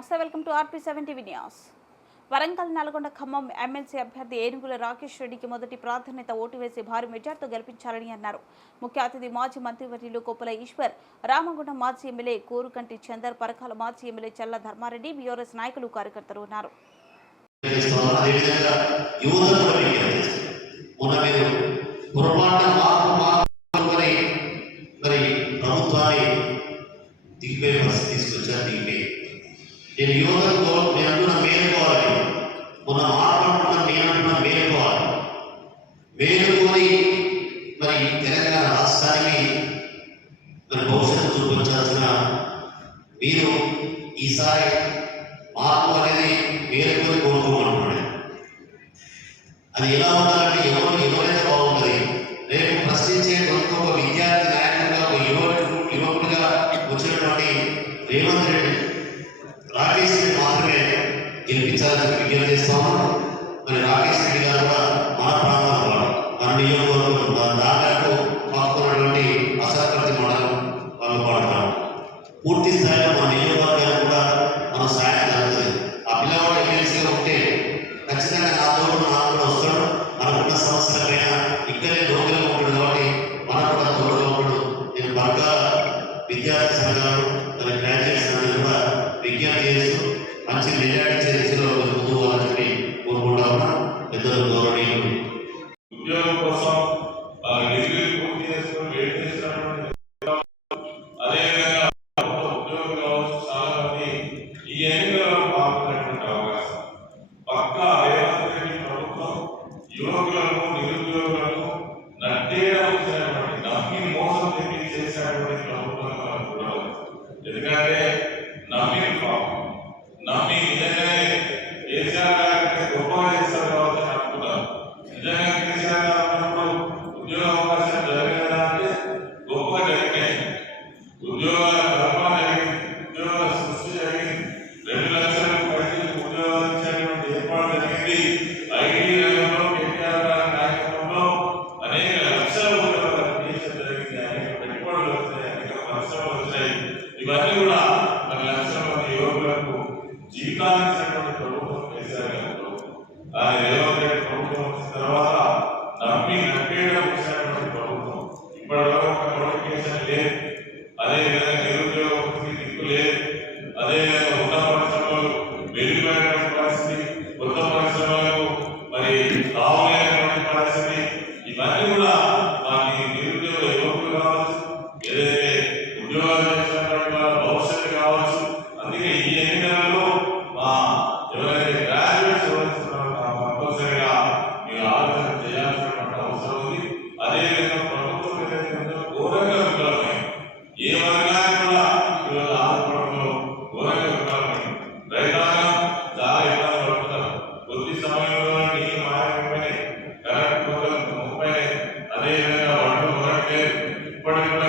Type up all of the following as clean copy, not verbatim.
నమస్తే, welcome to RP7 TV news. Warangal, Nalgonda, Khammam MLC అభ్యర్థి ఏనుగుల రాకేష్ రెడ్డికి మొదటి ప్రాధాన్యత ఓటు వేసి భారీ మెజార్టీతో గెలిపించాలని అన్నారు. ముఖ్య అతిథి మాజీ మంత్రివర్యులు కొప్పుల ఈశ్వర్, రామగుండం మాజీ ఎమ్మెల్యే కోరుకంటి చందర్, పరకాల మాజీ ఎమ్మెల్యే చల్ల ధర్మారెడ్డి, బీఆర్ఎస్ నాయకులు, కార్యకర్తలు ఉన్నారు. నేను యువతతో నేను మేలుకోవాలి, మన మార్పు నేను మేలుకోవాలి. మేలుకొని మరి తెలంగాణ రాష్ట్రానికి మరి భవిష్యత్తు చూపించాల్సిన మీరు ఈసారి మార్పు అనేది మేలుకొని కోరుకోమంటున్నాడు. అది ఎలా ఉండాలంటే ఎవరైతే బాగుంటుంది. రేపు ప్రశ్నించే ఒక విద్యార్థి నాయకులుగా, ఒక యువకుడిగా వచ్చినటువంటి రేవంత్ రెడ్డి, రాకేష్ రెడ్డి మాత్రమే గెలిపించాలని విజ్ఞప్తి చేస్తాము. మరి రాకేష్ రెడ్డి గారు కూడా మన ప్రాంతంలో మన నియోజకవర్గం దాదాపు పాల్గొన్నటువంటి అసంకృతి మండలం వాళ్ళు పాడతారు. పూర్తి స్థాయిలో మన నియోజకవర్గాలు కూడా మన సాయం జరుగుతుంది. ఆ పిల్లవాడు ఎమ్మెల్సీగా ఉంటే ఖచ్చితంగా నా తోడు నాకు కూడా వస్తాడు. మనకున్న సమస్యలపైన ఇక్కడే లోకల్గా ఉంటాడు కాబట్టి మనకు కూడా తోడుగా ఉంటాడు. నేను వర్గాల విద్యార్థి సంఘాలు మరి గ్రాడ్యుయేట్ సంఘాలు కూడా విజ్ఞప్తి చేస్తూ మంచి మెజార్టీ చర్చలో ముందు పోవాలని కోరుకుంటా ఉన్నా. పెద్దలు గౌరవనీయులు ఉద్యోగం కోసం డిగ్రీ పూర్తి చేసుకుని వెయిట్ చేస్తున్నటువంటి అదేవిధంగా ఉద్యోగం కావచ్చు చాలా మంది ఈ ఎన్నికలలో పాల్గొనేటువంటి అవకాశం పక్కా రేవంత్ రెడ్డి ప్రభుత్వం యువకులను, నిరుద్యోగులను నట్టేటువంటి నమ్మి మోసం చేసేటువంటి ప్రభుత్వంగా మనం చూడవచ్చు. ఎందుకంటే నమ్మి నిజంగానే కేసీఆర్ గారి గొప్పగా చేస్తారు కావచ్చు అని అనుకున్నారు. నిజంగా కేసీఆర్ గారు ఉన్నప్పుడు ఉద్యోగ అవకాశం జరగదా అంటే గొప్పగా జరిగినాయి. ఉద్యోగాల కల్పన జరిగింది, ఉద్యోగాల సృష్టి జరిగింది, 2 లక్షల పైకి ఉద్యోగాలు ఇచ్చేటువంటి ఏర్పాటు జరిగింది. ఐటీ రంగంలో కేటీఆర్ గారి నాయకత్వంలో అనేక లక్షల ఉద్యోగాలు క్రియేషన్ జరిగింది. అనేక పెట్టుబడులు వచ్చాయి, అనేక పరిశ్రమలు వచ్చాయి. ఇవన్నీ కూడా మరి లక్షల మంది యువకులకు జీవితాన్ని ఇచ్చినటువంటి ప్రభుత్వం కేసీఆర్ గారి ప్రభుత్వం. ఆయన రేవంత్ రెడ్డి ప్రభుత్వం వచ్చిన తర్వాత నట్టేయడం వచ్చినటువంటి ప్రభుత్వం. ఇప్పటివరకు ఒక నోటిఫికేషన్ లేదు, అదేవిధంగా నిరుద్యోగ దిక్కు లేదు, అదేవిధంగా ఉన్న పరిశ్రమలు వెలుగులేనటువంటి పరిస్థితి, కొత్త పరిశ్రమలకు మరి రావలేనటువంటి పరిస్థితి. ఇవన్నీ కూడా మాకు నిరుద్యోగ యువకులు కావచ్చు, ఏదైతే ఉద్యోగాలు చేసినటువంటి వాళ్ళ భవిష్యత్తు కావచ్చు. అందుకే ఈ ఎన్నికలలో ఎవరైతే గ్రాడ్యుయేట్స్ ఎవరిస్తున్నారో కంపల్సరిగా మీరు ఆలోచన చేయాల్సినటువంటి అవసరం ఉంది. అదేవిధంగా ప్రభుత్వం ఏదైతే ఉందో ఘోరంగా విఫలమైంది. ఏ వర్గాన్ని కూడా ఇవాళ ఆదుకోవడంలో ఘోరంగా విఫలమైంది. రైతాంగం చాలా ఇబ్బంది పడుతున్నారు. కొద్ది సమయంలో నీళ్ళు మాయమైపోయినాయి, కరెంట్ కోతలు ముప్పైనాయి, అదేవిధంగా వడ్లు కొనట్లేదు. ఇప్పటికి కూడా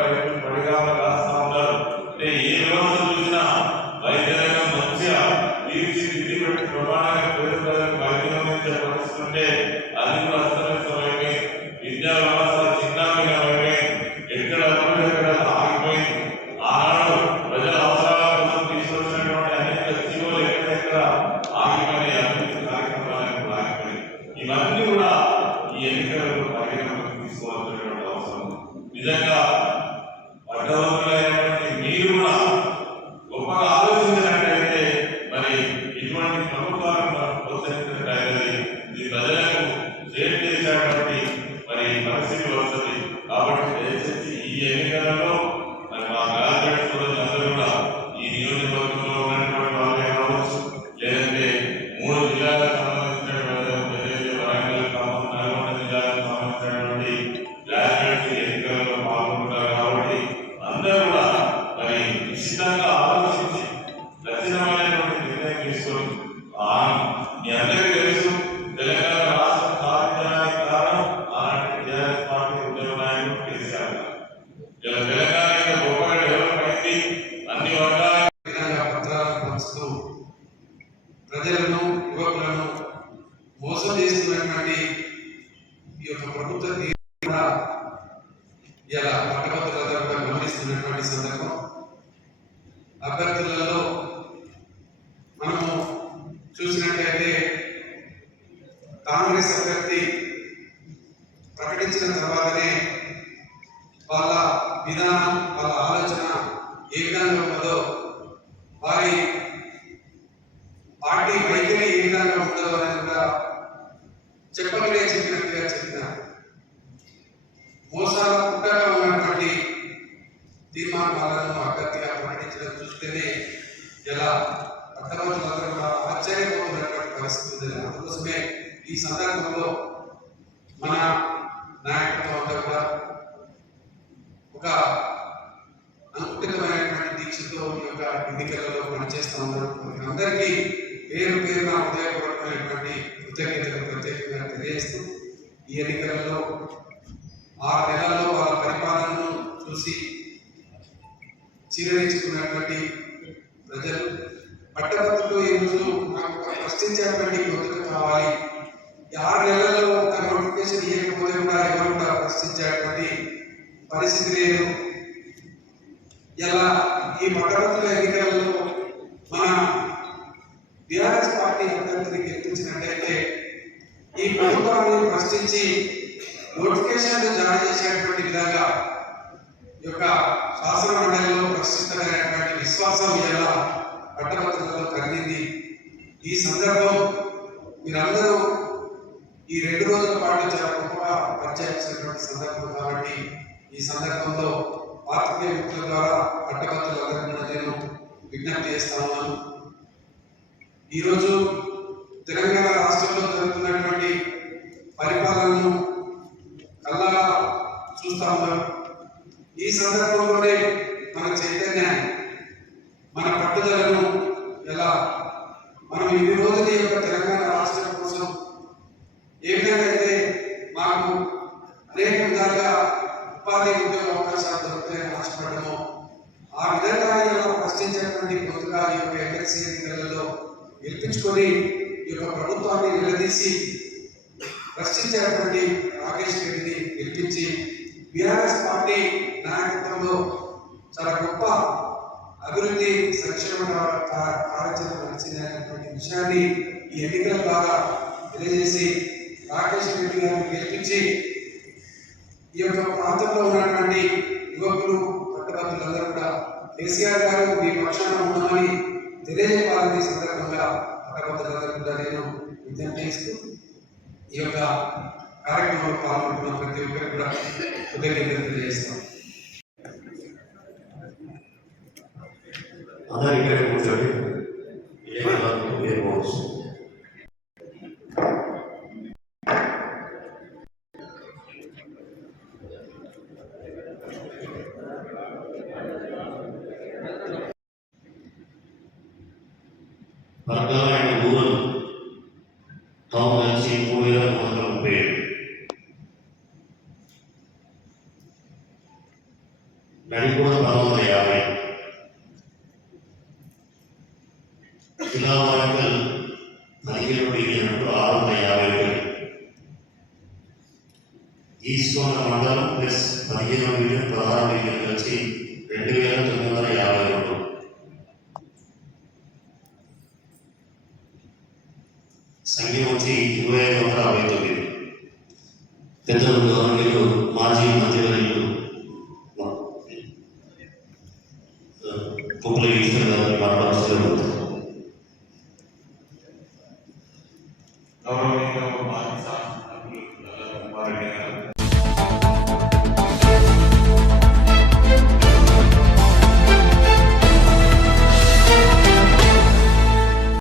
రైతులు పడిగామలు రాస్తా ఉన్నారు. అంటే ఏ వ్యవస్థ చూసినా వైద్య రంగం మంచిగా తీర్చిదిద్ది పెట్టి ప్రమాణంగా పేద ప్రజలకు వైద్యం అందించే పరిస్థితి ఉంటే అది కూడా అస్తవ్యస్తమైపోయింది. విద్యా వ్యవస్థ చిన్నాభిన్నమైపోయింది. ఎక్కడ ఎక్కడ ఆగిపోయింది. ఆనాడు ప్రజల అవసరాల కోసం తీసుకొచ్చినటువంటి అనేక జీవోలు ఎక్కడెక్కడ ఆగిపోయినాయి, అభివృద్ధి కార్యక్రమాలను కూడా ఆగిపోయింది. ఇవన్నీ కూడా ఈ ఎన్నికలలో పరిగణలోకి తీసుకోవాల్సినటువంటి అవసరం. నిజంగా పట్టభద్రులైనటువంటి మీరు కూడా గొప్పగా ఆలోచించినట్లయితే మరి ఇటువంటి ప్రభుత్వాలను మనం ప్రోత్సహించినట్లయితే ఇది ప్రజలకు సేవ్ చేసేటువంటి మరి పరిస్థితి వస్తుంది. కాబట్టి దయచేసి ఈ ఎన్నికలలో మరి మా గ్రాడ్యుయేట్ సోదరులందరూ కూడా ఈ నియోజకవర్గంలో ఉన్నటువంటి వాళ్ళే కావచ్చు, లేదంటే 3 జిల్లాలకు సంబంధించినటువంటి వరంగల్, ఖమ్మం, నల్గొండ జిల్లాలకు సంబంధించినటువంటి గ్రాడ్యుయేట్స్ ఎన్నికలలో పాల్గొంటారు. కాబట్టి అందరూ కూడా మరి నిశ్చితంగా ఆలోచించి ఖచ్చితమైనటువంటి నిర్ణయం తీసుకొని మీ అందరికీ తెలుసు తెలంగాణ రాష్ట్రం సాధించడానికి కారణం ఆనాటి టీఆర్ఎస్ పార్టీ ఉద్యమ నాయకుడు కేసీఆర్ గారు. ఇలా తెలంగాణ ఇంకా గొప్పగా డెవలప్ అయింది. అన్ని వర్గాల పత్రాలు పంచుతూ ప్రజలను, యువకులను మోసం చేస్తున్నటువంటి ఈ యొక్క ప్రభుత్వ కూడా ఇలా పట్టభద్రులందరూ కూడా గమనిస్తున్నటువంటి సందర్భం. అభ్యర్థులలో కాంగ్రెస్ అభ్యర్థి ప్రకటించిన తర్వాతనే వాళ్ళ విధానం, వాళ్ళ ఆలోచన ఏ విధంగా ఉన్నదో, వారి పార్టీ వైఖరి ఏ విధంగా ఉంటుందో అనేది కూడా చెప్పినట్టుగా చెప్పినారు. మోసాల పుట్టగా ఉన్నటువంటి తీర్మానాలను అభ్యర్థిగా ప్రకటించడం చూస్తేనే ఎలా పట్టభద్రులందరూ కూడా ఆశ్చర్యపోతున్నటువంటి పరిస్థితి ఉంది. అందుకోసమే ఈ సందర్భంలో మన నాయకత్వం అంతా కూడా ఒక అంకుటితమైనటువంటి దీక్షతో ఈ యొక్క ఎన్నికలలో పనిచేస్తూ ఉన్నారు. అందరికీ పేరు పేరున హృదయపూర్వకమైనటువంటి కృతజ్ఞతలు ప్రత్యేకంగా తెలియజేస్తూ, ఈ ఎన్నికలలో 6 నెలల్లో వాళ్ళ పరిపాలనను చూసి చిరరించుకున్నటువంటి ప్రజలు పట్టభద్రులు ఈరోజు నాకు ప్రశ్నించేటువంటి గొంతుకు కావాలి. ఈ 6 నెలల్లో ఒక నోటిఫికేషన్ ఇవ్వకపోతే కూడా ఎవరు కూడా ప్రశ్నించేటువంటి పరిస్థితి లేదు. ఇలా ఈ పట్టభద్రుల ఎన్నికలలో మన బీఆర్ఎస్ పార్టీ అభ్యర్థిని గెలిపించినట్లయితే ఈ ప్రభుత్వాన్ని ప్రశ్నించి నోటిఫికేషన్లు జారీ చేసేటువంటి విధంగా ఈ యొక్క శాసన మండలిలో ప్రశ్నించగలిగినటువంటి విశ్వాసం ఇలా పట్టభద్రులలో కలిగింది. ఈ సందర్భం మీరందరూ ఈ 2 రోజుల పాటు చాలా గొప్పగా పనిచేయాల్సినటువంటి సందర్భం కాబట్టి ఈ సందర్భంలో పాత్రికేయ మిత్రుల ద్వారా పట్టభద్రులందరికీ కూడా నేను విజ్ఞప్తి చేస్తా ఉన్నాను. ఈరోజు తెలంగాణ రాష్ట్రంలో జరుగుతున్నటువంటి పరిపాలనను కళ్ళారా చూస్తా ఉన్నారు. ఈ సందర్భంలోనే మన చైతన్యాన్ని, మన పట్టుదలను ఎలా మనం ఇన్ని రోజుల యొక్క తెలంగాణ రాష్ట్రం కోసం ఏ విధంగా అయితే మాకు అనేక విధాలుగా ఉపాధి ఉద్యోగ అవకాశాలు దొరుకుతాయని ఆశపడము, ఆ విధంగా ఇలా ప్రశ్నించేటువంటి కొత్తగా ఈ యొక్క ఎమ్మెల్సీ ఎన్నికలలో గెలిపించుకొని ఈ యొక్క ప్రభుత్వాన్ని నిలదీసి ప్రశ్నించేటువంటి రాకేష్ రెడ్డిని గెలిపించి బీఆర్ఎస్ పార్టీ నాయకత్వంలో చాలా గొప్ప అభివృద్ధి సంక్షేమ కార్యాచరణ నడిచినటువంటి విషయాన్ని ఈ ఎన్నికల ద్వారా తెలియజేసి రాకేష్ రెడ్డి గారిని గెలిపించి ఈ యొక్క ప్రాంతంలో ఉన్నటువంటి యువకులు పట్టభద్రులందరూ కూడా కేసీఆర్ గారు మీ పక్షాన ఉన్నామని తెలియజేయాలని సందర్భంగా పట్టభద్రులందరూ కూడా నేను విజ్ఞప్తి చేస్తూ ఈ యొక్క కార్యక్రమంలో పాల్గొంటున్న ప్రతి ఒక్కరికి కూడా కృతజ్ఞతలు తెలియజేస్తాం. అందరూ ఇక్కడ కూర్చోండి. వర్గాలైన ఊరు టౌన్ నుంచి 3,337 నడిగూడ 450 జిల్లా వరంగల్ 15 డివిజన్ 651 ఈస్కోన మండలం ప్లస్ 15 డివిజన్ 16 డివిజన్ కలిసి 2,952 సంఖ్య వచ్చి 2,569. పెద్దలు గవర్నర్లు మాజీ మంత్రివర్యులు కుప్పల ఈశ్వర్ గారిని మాట్లాడుతూ గౌరవనీయులు మాజీ శాసన